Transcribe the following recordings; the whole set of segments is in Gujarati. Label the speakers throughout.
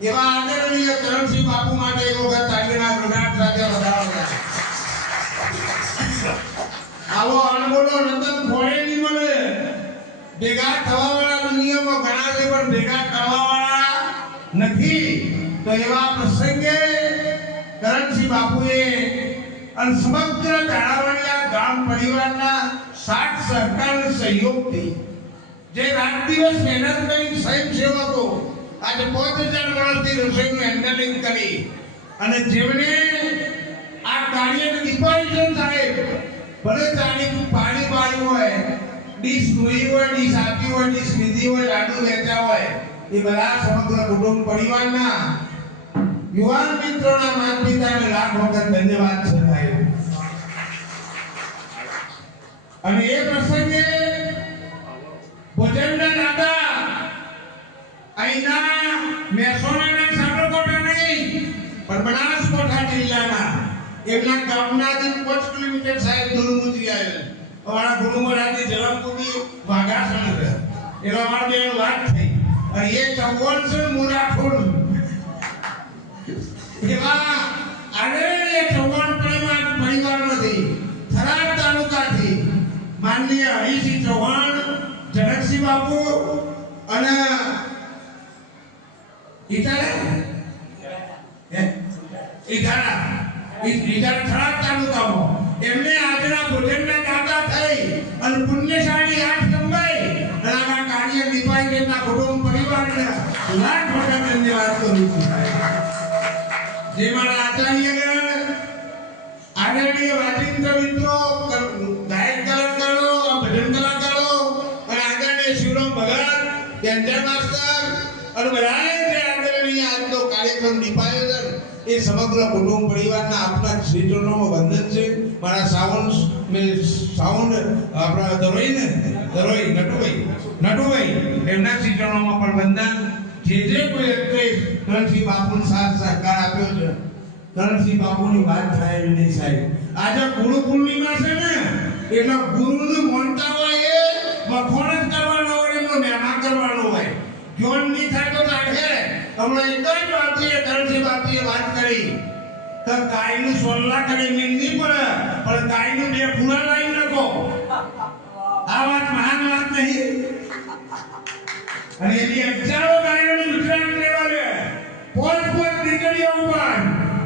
Speaker 1: એવા આદરણીય કરણસિંહ બાપુ માટે એક વખત આવો અણગોળો રતન ખોળે નહીં મળે. ભેગા થવા વાળા નિયમો ઘણા છે, પણ ભેગા કરવા વાળા નથી, તો એવા પ્રસંગે કરણસિંહ બાપુએ અને સમગ્ર ધારાવાડિયા ગામ પરિવારના સાથ સહકાર સહયોગથી જે રાત દિવસ મહેનત કરી સ્વયંસેવકો આજે પાંચ હજાર વર્ષથી રસોઈનું હેન્ડલિંગ કરી અને જેમણે આ કાર્યને દીપાવલી સાહેબ, ભલે ચાણી પાણી પાણી હોય ડીશ ધોઈ હોય ડીશ આપી હોય ડીશ લીધી હોય, લાડુ વેચ્યા હોય એ બધા સમગ્ર કુટુંબ પરિવારના યુવાન મિત્રોના માતા પિતાને લાખ વખત ધન્યવાદ છે અને એ પ્રસંગે ભોજનના દાદા અહીંના મહેસાણાના સાબરકોટા નહીં, પણ બનાસકાંઠા જિલ્લાના, એમના ગામનાથી પાંચ કિલોમીટર સાહેબ દૂર ગુજરી આવેલ. અમારા ગુરુ મહારાજની જન્મભૂમિ વાઘાસણ એનો અમારા બે વાત થઈ. અને એ ચૌવન છે મુરાઠોડ એવા બાપુ અને? ઈટાળા થરાદ તાલુકામાં. એમને આજના ભોજનના દાતા થઈ અને પુણ્યશાળી આઠ લંબાઈ અને આના કાર્ય નિભાઈ તેમના કુટુંબ લાખ વખત કરું છું જે મારા આચાર્યગણ આદરણીય કલ- ગાયક કલાકારો, ભજન કલાકારો, અને આદરણીય શિવરામ ભગત વ્યંજન માસ્ટર, અને બધાએ જે આદરણીય આજનો એ સમગ્ર કુટુંબ પરિવારના આપના શ્રીચરણોમાં વંદન છે. મારા સાવન મેં સાઉન્ડ આપણા દરોઈ ને દરોઈ નટુભાઈ નટુભાઈ, એમના શ્રીચરણોમાં પણ વંદન જે જે કોઈ વ્યક્તિએ કરણસિંહ બાપુને સાથ સહકાર આપ્યો છે કરણસિંહ બાપુની વાત થાય એવી નહીં સાહેબ. આજે ગુરુ છે ને, એટલે ગુરુને માનતા હોય એ કરવાનો હોય, એમનો મહેમાન કરવાનો હોય. જોન નહીં થાય તો રાખે હમણાં એક જ વાતચીએ કરણસિંહ વાત કરી. તો ગાયનું સોલ્લા કરે મેં નહીં પડે પણ ગાયનું બે ફૂલા લાવી નાખો. આ વાત મહાન વાત નહીં. અને એની હજારો ગાયોનું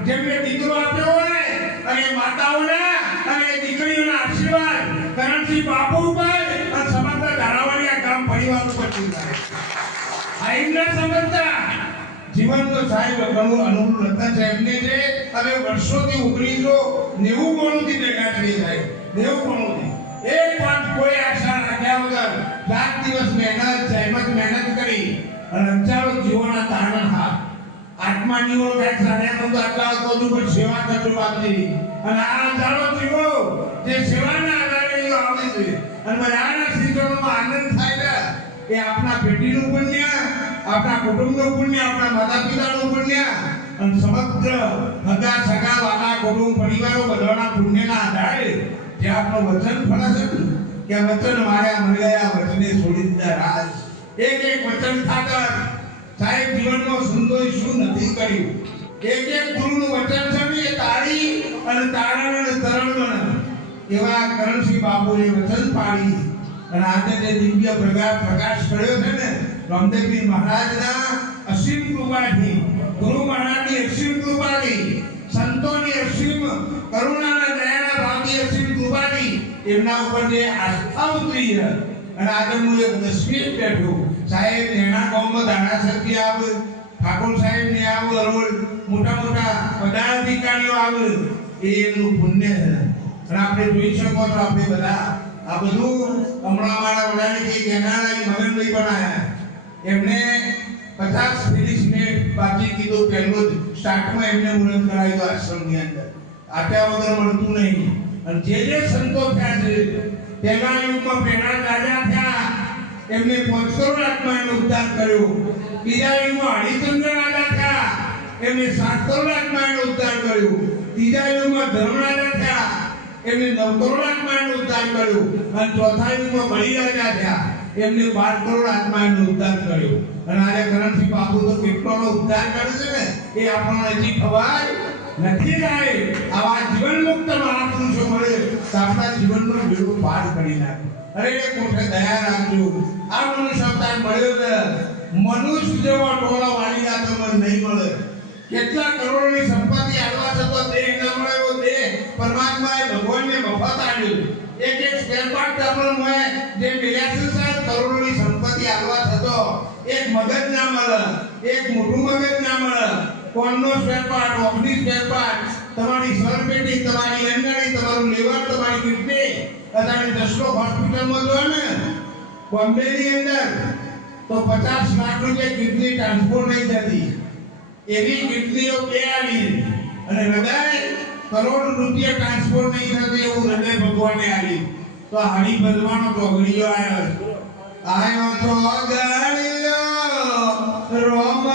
Speaker 1: જેમને દીકરો આપ્યો હોય અને માતાઓને, અને દીકરીઓના આશીર્વાદ કરણસિંહ બાપુ ઉપર અને સમગ્ર ધારાવાડિયા ગામ પરિવાર ઉપર ચિંતા આ એમના સમજતા જીવનનો સાહેબ ઘણું અનુકૂળ હતા એમને જે, હવે વર્ષોથી ઓગણીસો નેવું ગણુંથી ભેગા થઈ જાય. નેવું ગણુંથી એક પાંચ કોઈ આશા રાખ્યા વગર રાત દિવસ મહેનત, જહેમત, મહેનત કરી, અને હજારો જીવોના તારણહાર આત્માની ઓળખ સાડ્યા તો આટલા બધું પણ સેવા કરજો બાપજી અને આ હજારો જીવો જે સેવાના આધારે આવે છે. અને બધાના શ્રીચરણોમાં આનંદ થાય એ આપણા પેઢીનું પુણ્ય, આપણા કુટુંબનું પુણ્ય, આપણા માતા પિતાનું પુણ્ય. અને સમગ્ર હગા સગા વાલા કુટુંબ પરિવારો બધાના પુણ્યના આધારે જે આપણું વચન ફળે છે કે વચન માર્યા મળ્યા વચને છોડી દીધા. રાજ. એક એક વચન ખાતર સાહેબ જીવનમાં સુંદર શું નથી કર્યું? એક એક ગુરુનું વચન છે એ તારી અને તારણ અને તરણ એવા કરણસિંહ બાપુએ વચન પાડી. અને આજે જે દિવ્ય પ્રકાશ પ્રકાશ કર્યો છે ને, રામદેવજી મહારાજના અસીમ કૃપાથી. ગુરુ મહારાજની અસીમ કૃપાથી, સંતોની અસીમ, કરુણાના દયાના ભાવની અસીમ કૃપાથી એમના ઉપર જે આસ્થા ઉતરી છે. અને આજે હું એક દસમી બેઠું સાહેબ નેના ગામમાં ધારાસભ્ય આવે, ઠાકોર સાહેબ ને આવ અરોલ મોટા મોટા પદાધિકારીઓ આવે એ એમનું પુણ્ય છે. અને આપણે જોઈ શકો તો આપણે બધા, આ બધું હમણાં અમારા વડાને જે કહેનારા મગનભાઈ પણ આવ્યા એમને પચાસ ત્રીસ મિનિટ બાકી કીધું, પહેલું જ સ્ટાર્ટમાં એમને મુરત કરાવ્યું આશ્રમની અંદર. આપ્યા વગર મળતું નહીં. અને જે જે સંતો થયા છે, પહેલા યુગમાં પહેલા રાજા થયા એમને પાંચ કરોડ આત્માનો ઉદ્ધાર કર્યો. બીજા યુગમાં હરિચંદ્ર રાજા થયા. એમને સાતસો આત્માનો ઉદ્ધાર કર્યો. ત્રીજા યુગમાં ધર્મરાજા થયા. એમને નવ આત્માનો ઉદ્ધાર કર્યો. અને ચોથા યુગમાં બલિરાજા થયા. એમને બાર કરોડ આત્માનો ઉદ્ધાર કર્યો. અને આજે કરણસિંહ બાપુ તો કેટલોનો ઉદ્ધાર કરે છે ને, એ આપણને હજી ખબર નથી થાય આવા જીવન મુક્ત મહાપુરુષો મળે તો આપણા જીવનનો બેડો પાર કરી નાખે. કરોડોની સંપત્તિ આલવા છતાં એક મગજ ના મળે, એક મોટું મગજ ના મળે. કોણનો સ્પેર પાર્ટ ઓફની તમારી સરપેટી તમારી અંગણી તમારું લેવર તમારી કિડની અત્યારે દસલો હોસ્પિટલમાં જો ને, બોમ્બેની અંદર, તો પચાસ લાખ રૂપિયા કિડની ટ્રાન્સફર નહીં થતી એવી કિડનીઓ બે આવી. અને હૃદય કરોડ રૂપિયા ટ્રાન્સફર નહીં થતું એવું હૃદય ભગવાને આવી. તો હાડી તો ચોગડીઓ આવ્યો આવ્યો તો ગળિયો રોમ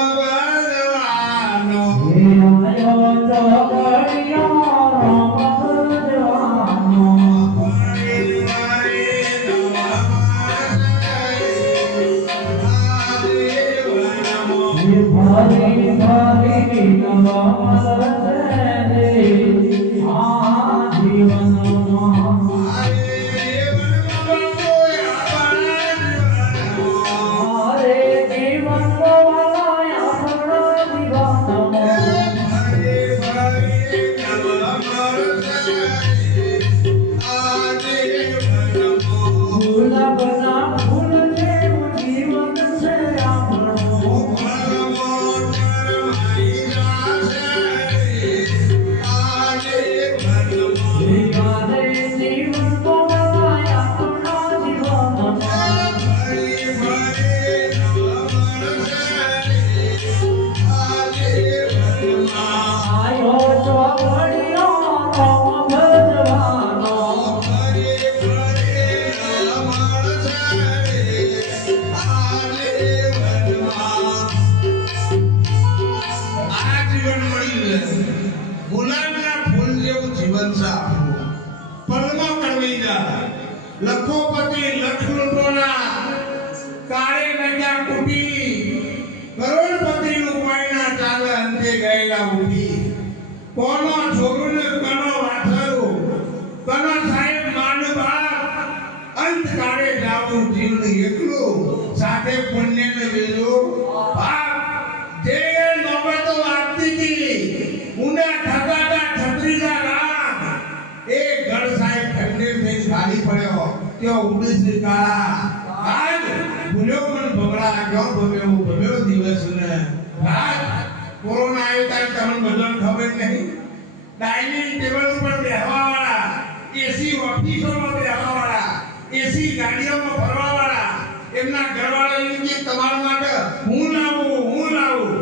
Speaker 1: એસી ગાડીઓમાં ફરવા વાળા એમના ઘરવાળા કે તમારા માટે હું લાવું હું લાવું.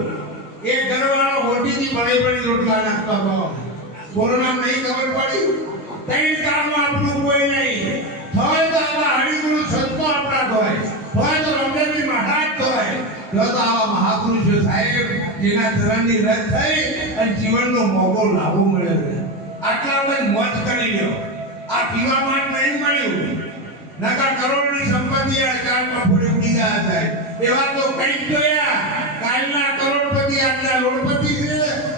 Speaker 1: એ ઘરવાળો હોટીથી ભણી ભણી રોટલા નાખતા હતો. કોરોના નહીં ખબર પડી? ત્રણ કામમાં આપણું કોઈ નહીં. હોય તો આવા હરિગુરુ સંતો આપણા હોય. હોય તો રમદેવી મહારાજ હોય. જો તો આવા મહાપુરુષો સાહેબ, જેના ચરણની રજ થઈ અને જીવનનો મોકો લાવો મળ્યો આટલા બધા મોજ કરી લ્યો. આ પીવા માટે નહીં મળ્યું. નકા કરોડની સંપત્તિ આ ચારમાં ફૂલે ઉડી ગયા સાહેબ એવા તો કંઈક જોયા. કાલના કરોડપતિ આજના લોડપતિ છે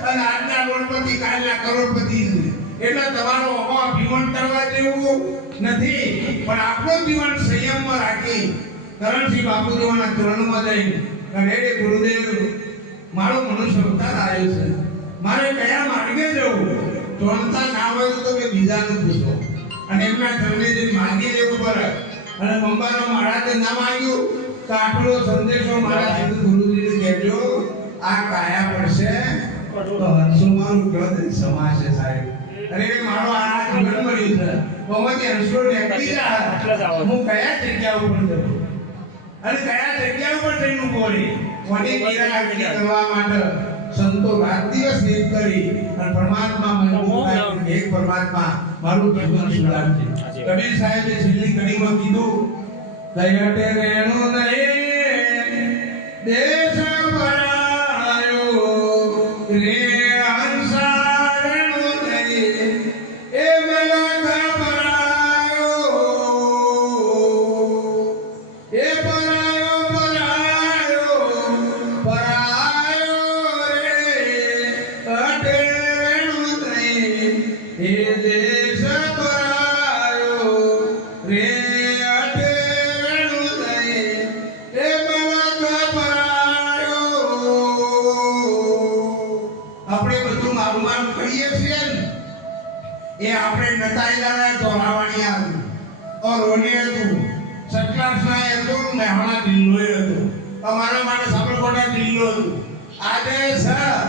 Speaker 1: અને આજના લોડપતિ કાલના કરોડપતિ છે. એટલે તમારો અમા જીવન કરવા જેવું નથી, પણ આપણું જીવન સંયમમાં રાખી કરણસિંહ બાપુદેવના ચરણમાં જઈને અરે ગુરુદેવ મારો મનુષ્ય અવતાર આવ્યો છે મારે કયા માર્ગે જવું? જોણતા ના હોય તો તમે બીજાને પૂછો. અને એમના ચરણે માંગી માગી લેવું પડે. અને પંપાનો મહારાજે ના માગ્યું તો આટલો સંદેશો મારા સિદ્ધ ગુરુજીને કહેજો, આ કાયા પડશે, તો હંસુમાનું ક્રોધ સમાશે સાહેબ. અરે મારો આ જીવન મળ્યું છે. બહુમતી હંસલો નીકળી જા હું કયા જગ્યા ઉપર જઉં અને કયા જગ્યા ઉપર જઈને ઊભો રહી? કોની નિરાકરી કરવા માટે? સંતો રાત દિવસ એક કરી અને પરમાત્મા મજબૂત એક પરમાત્મા મારું જીવન સુધારજે કબીર સાહેબે છેલ્લી કડીમાં કીધું દયાટે રેણો નહીં દેશ છીએ ને એ આપણે નતાઈદાના ચોરાવાણી આવ્યું ઓર ઓને હતું. સતલાસના હતું મહેણા જિલ્લો હતું. અમારા માટે સાબરકોટા જિલ્લો હતું. આજે સર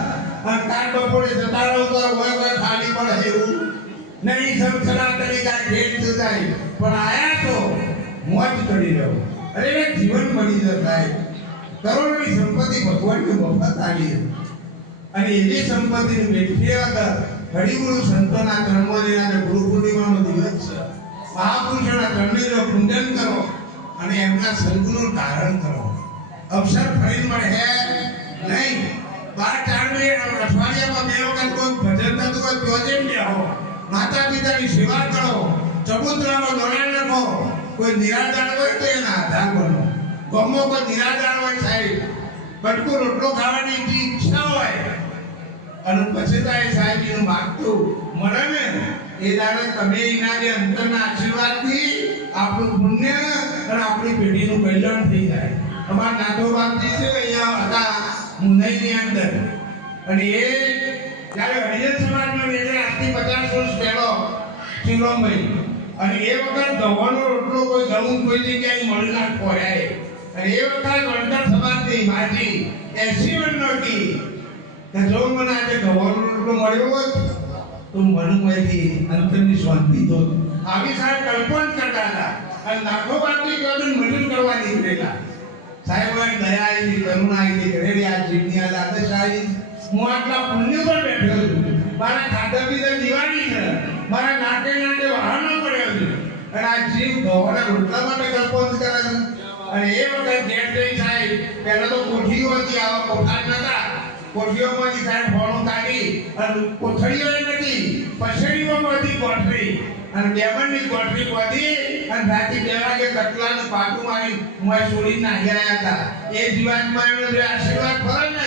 Speaker 1: અંતાર બપોરે જતા રહો તો હોય હોય ખાલી પડે એવું. નહીં સંસરા સનાતની કા ભેટ જતાય. પણ આયા તો મોજ કરી રહ્યો. અરે, જીવન મળી જતાય કરોડની સંપત્તિ ભગવાનની મફત આવી હતી અને એવી સંપત્તિને વેઠ્યા હતા હરિગુરુ સંતોના કર્મોદિન અને ગુરુ પૂર્ણિમાનો દિવસ છે. મહાપુરુષોના ચરણીનો પૂજન કરો અને એમના સદગુણનું ધારણ કરો. અવસર ફરી મળે. નહીં, બાર ચાર અઠવાડિયામાં બે વખત કોઈ ભજન થતું હોય તો જ માતા પિતાની સેવા કરો. ચબૂતરામાં દોડાણ લખો કોઈ નિરાધાર હોય તો એના આધાર બનો. ગમો કોઈ નિરાધાર હોય સાહેબ. બટકું રોટલો ખાવાની ઈચ્છા હોય. અને પછી તો એ સાહેબ એનું માગતું, મળે ને? એ દાડે તમે એના જે અંતરના આશીર્વાદથી આપણું પુણ્ય અને આપણી પેઢીનું કલ્યાણ થઈ જાય. અમારા નાથો બાપજી છે અહીંયા હતા મુંબઈની અંદર. અને એ જ્યારે હરિજન સમાજનો વેચે આજથી પચાસ વર્ષ પહેલો શિવરામભાઈ અને એ વખત ગવાનો રોટલો કોઈ ઘઉં કોઈ જગ્યાએ મળી ના ખોરાય. અને એ વખત વણકર સમાજની માજી એસી વન નહોતી કે જો મને આજે ગવાનો રોટલો મળ્યો હોત તો મનમાંથી અંતરની શાંતિ તો આવી સાહેબ કલ્પન કરતા હતા અને નાખો બાકી કદન મજૂર કરવા નીકળેલા સાહેબ મને દયા આવી કરુણા આવી ઘરેડી આ જીવની આ આદર્શ આવી હું આટલા પુણ્ય પર બેઠો છું મારા ખાધા પીધા દિવાળી છે મારા નાકે નાકે વાહનો પડ્યો છે અને આ જીવ ગવાના રોટલા માટે કલ્પન કરે છે અને એ કોઠીઓમાંથી તારે ભોણું કાઢી અને કોથળીઓ નથી, પછડીઓમાં બધી કોઠરી અને બેમનની કોઠરી બધી અને રાતે બે વાગે કટલાનું પાટું મારી મોય છોડી નાખી આવ્યા હતા. એ જીવાતમાં એમનો જે આશીર્વાદ ખરો ને,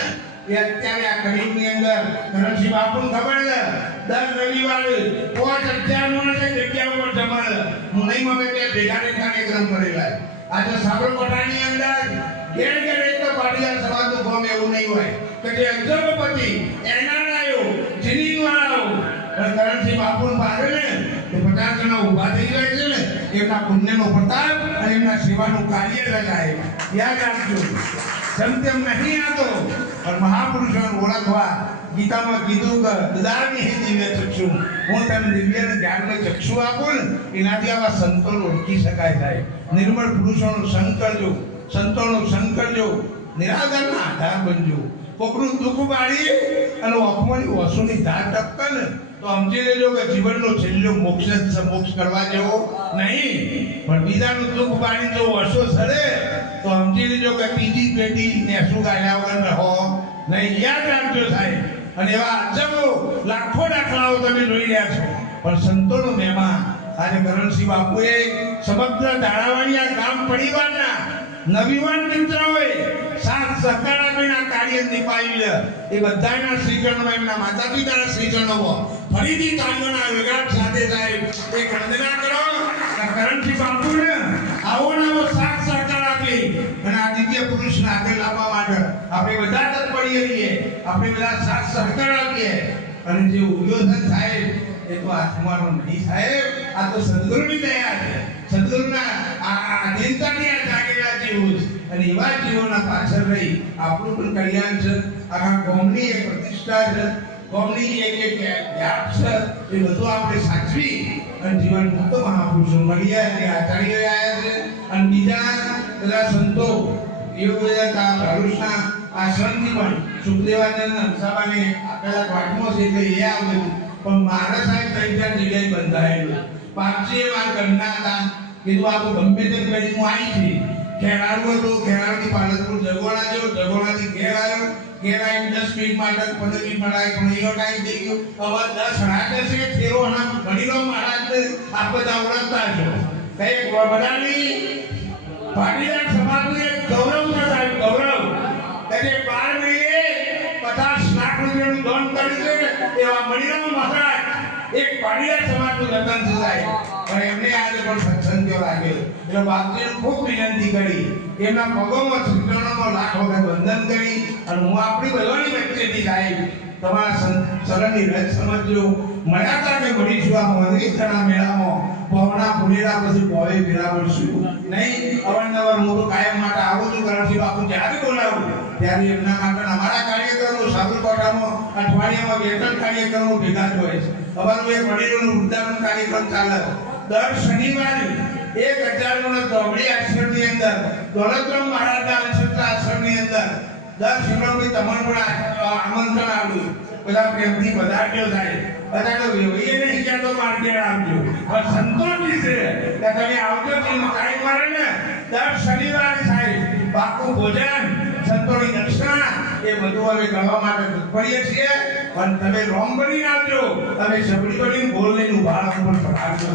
Speaker 1: એ અત્યારે આ કડીની અંદર ધરમસિંહ બાપુને ખબર છે. દર રવિવારે પાંચ હજાર છે જગ્યા ઉપર જમાડે મુંબઈમાં બે ભેગા રેખાને કાર્યક્રમ કરેલા આજે સાબરકોટાની અંદર ઘેર ઘેર એક તો પાટીદાર સમાજનું ગામ એવું નહીં હોય. કે જે અજબપતિ એનારાયો જીની વાળાઓ પણ કરણસિંહ બાપુને પાસે ને તે પચાસ જણા ઊભા થઈ જાય છે ને, એમના પુણ્યનો પ્રતાપ અને એમના સેવાનું કાર્ય રચાય. યાદ રાખજો. સત્યમ નહીં આતો પણ મહાપુરુષોને ઓળખવા ગીતામાં કીધું કે દદામી હે દિવ્ય ચક્ષુ. હું તમને દિવ્યને અને જ્ઞાનનો ચક્ષુ આપું ને, એનાથી આવા સંતોને ઓળખી શકાય થાય નિર્મળ પુરુષોનું સંગ કરજો સંતોનો સંગ કરજો નિરાધારના આધાર બનજો. કોકનું દુઃખ બાળી અને અપમાની વસુની ધાર ટપકે ને તો સમજી લેજો કે જીવનનો છેલ્લો મોક્ષ જ મોક્ષ કરવા જેવો નહીં. પણ બીજાનું દુઃખ પાડી જો વર્ષો સરે તો સમજી લેજો કે પીજી પેઢી ને શું ગાલ્યા વગર રહો નહીં, યાદ રાખજો સાહેબ. અને એવા અજબો લાખો દાખલાઓ તમે જોઈ રહ્યા છો. પણ સંતોનો મહેમા આજે કરણસિંહ બાપુએ સમગ્ર દાણાવાડિયા ગામ પરિવારના નવીવાન મિત્રોએ સાથ સહકાર આપીને કાર્ય નિભાવ્યું. એ બધાના શ્રી એમના માતા પિતાના શ્રી ફરીથી કાર્યોના વેગાટ સાથે સાહેબ, એ વંદના કરો. કરણજી બાપુને આવો નવો સાથ સહકાર આપી અને આ દિવ્ય પુરુષને આગળ લાવવા માટે આપણે બધા તત્પરીએ રહીએ આપણે બધા સાથ સહકાર આપીએ અને જે ઉદ્યોધન સાહેબ, એ તો આત્માનો નહીં સાહેબ, આ તો સદગુરુની દયા છે. સદગુરુના આ અધીનતાની આ જાગેલા જીવો અને એવા જીવોના પાછળ રહી આપણું પણ કલ્યાણ છે. આખા કોમની એક પ્રતિષ્ઠા છે. કોમની એક એક વ્યાપ છે. એ બધું આપણે સાચવી અને જીવન મુક્ત મહાપુરુષો મળ્યા અને આચાર્ય આવ્યા છે. અને બીજા બધા સંતો, એવું બધા ભરૂચના આશ્રમથી પણ સુખદેવાનંદ હંસાબાને આપેલા પાઠમો છે એટલે એ આવેલું. પણ મારા સાહેબ ચાર જગ્યાએ બંધાયેલું. પાંચે વાર ગણના હતા કીધું, આ તો ગમે તે કરી હું આવી છે ખેરાડું હતું ખેરાડુથી પાલનપુર જગોણા જેવો જગોણાથી ઘેર આવ્યો. ઘેર આવીને દસ મિનિટ માટે, પંદર મિનિટ માટે આવી પણ એનો ટાઈમ થઈ ગયો. હવે દસ સાડા છે, ફેરો અને વડીલો મહારાજ આપ બધા ઓળખતા છો. કઈ બધાની પાટીદાર સમાજનું એક ગૌરવ નોંધાયું ગૌરવ. એટલે બાર મહિને પચાસ લાખ રૂપિયાનું દાન કર્યું છે એવા મણિરામ મહારાજ. એક પાટીદાર સમાજનું રતન પણ એમને આજે પણ સત્સંગ જો લાગ્યો. એટલે બાપજીને ખૂબ વિનંતી કરી. એમના પગોમાં ચરણોમાં લાખ વખત વંદન કરી અને હું આપણી બધાની વચ્ચેથી સાહેબ તમારા સરળની રજ સમજજો. મળ્યા તા કે મળીશું આ મંદિરના મેળામાં. પવના ફૂલેલા પછી પોવે વિરાવશું નહીં, અવારનવાર હું તો કાયમ માટે આવું છું. કરણસિંહ બાપુ જ્યારે બોલાવું? ત્યારે એમના માટે અમારા કાર્યક્રમો સાબરકાંઠામાં, અઠવાડિયામાં બે ત્રણ કાર્યક્રમો ભેગા જ હોય છે. અમારું એક વડીલોનું વૃદ્ધાવન કાર્યક્રમ ચાલે. દર શનિવારે એક હજારનો ધોબળી આશ્રમની અંદર દોલતરામ મહારાજના અનશસ્ત્ર આશ્રમની અંદર દર શિવરામભાઈ તમને પણ આમંત્રણ આવ્યું. બધા પ્રેમથી વધારજો સાહેબ. બધા તો એ નહીં તો માર્કેટ આવજો. પણ સંતોષી છે કે તમે આવજો ટાઈમ મળે ને દર શનિવારે સાહેબ પાકું ભોજન સંતોની દક્ષિણા એ બધું અમે કરવા માટે તત્પરીએ છીએ. પણ તમે રોમ બની આવજો તમે સબડી બની બોલ લઈને ઊભા પણ પડાવજો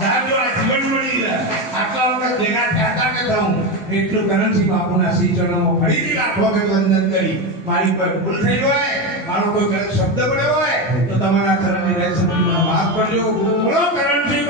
Speaker 1: જાજો આ જીવન રહે આટલા વખત ભેગા થયા કે થવું એટલું કરણસિંહ બાપુના શ્રી ચરણોમાં ફરીથી લાખ વખત વંદન કરી. મારી પર ભૂલ થઈ હોય, મારો કોઈ ગલત શબ્દ પડ્યો હોય, તો તમારા ચરણની રહેશે મને માફ કરજો. બોલો કરણસિંહ